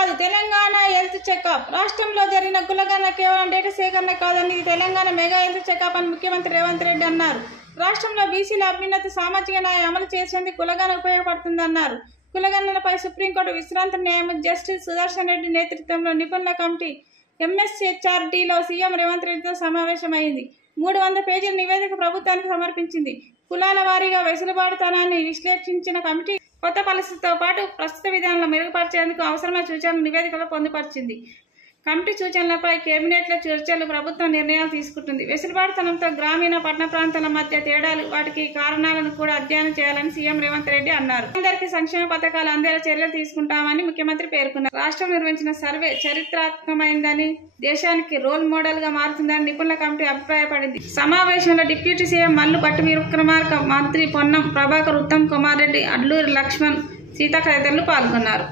కాదు Telangana health checkup. రాష్ట్రంలో జరిగిన కులగణన కేవలం డేటా సేకరణ కాదని ఇది తెలంగాణ మెగా హెల్త్ చెకప్ అని ముఖ్యమంత్రి రేవంత్ రెడ్డి అన్నారు. రాష్ట్రంలో బీసీల అభ్యున్నతి సామాజిక న్యాయం అమలు చేసేందుకు కులగణన ఉపయోగపడుతుందన్నారు. కులగణనపై సుప్రీంకోర్టు విశ్రాంత న్యాయమూర్తి జస్టిస్ సుదర్శన్ రెడ్డి నేతృత్వంలో నిపుణుల కమిటీ ఎంఎస్హెచ్ఆర్డీలో సీఎం రేవంత్ రెడ్డితో సమావేశమైంది. 300 పేజీల నివేదిక ప్రభుత్వానికి సమర్పించింది. కులాల వారీగా వెసులుబాటుతనాన్ని విశ్లేషించిన కమిటీ కొత్త పరిస్థితితో పాటు ప్రస్తుత విధానాలను మెరుగుపరిచేందుకు అవసరమైన సూచనలు నివేదికలో పొందుపరిచింది. కమిటీ సూచనలపై కేబినెట్లో చర్చలు, ప్రభుత్వం నిర్ణయాలు తీసుకుంటుంది. వెసులుబాటుతనంతో గ్రామీణ పట్టణ ప్రాంతాల మధ్య తేడాలు, వాటికి కారణాలను కూడా అధ్యయనం చేయాలని సీఎం రేవంత్ రెడ్డి అన్నారు. అందరికీ సంక్షేమ పథకాలు అందేలా చర్యలు తీసుకుంటామని ముఖ్యమంత్రి పేర్కొన్నారు. రాష్ట్రం నిర్వహించిన సర్వే చరిత్రాత్మకమైందని, దేశానికి రోల్ మోడల్ గా మారుతుందని నిపుణుల కమిటీ అభిప్రాయపడింది. సమావేశంలో డిప్యూటీ సీఎం మల్లు భట్టి విక్రమార్క, మంత్రి పొన్నం ప్రభాకర్, ఉత్తమ్ కుమార్ రెడ్డి, అడ్లూరి లక్ష్మణ్, సీతక్క తదితరులు పాల్గొన్నారు.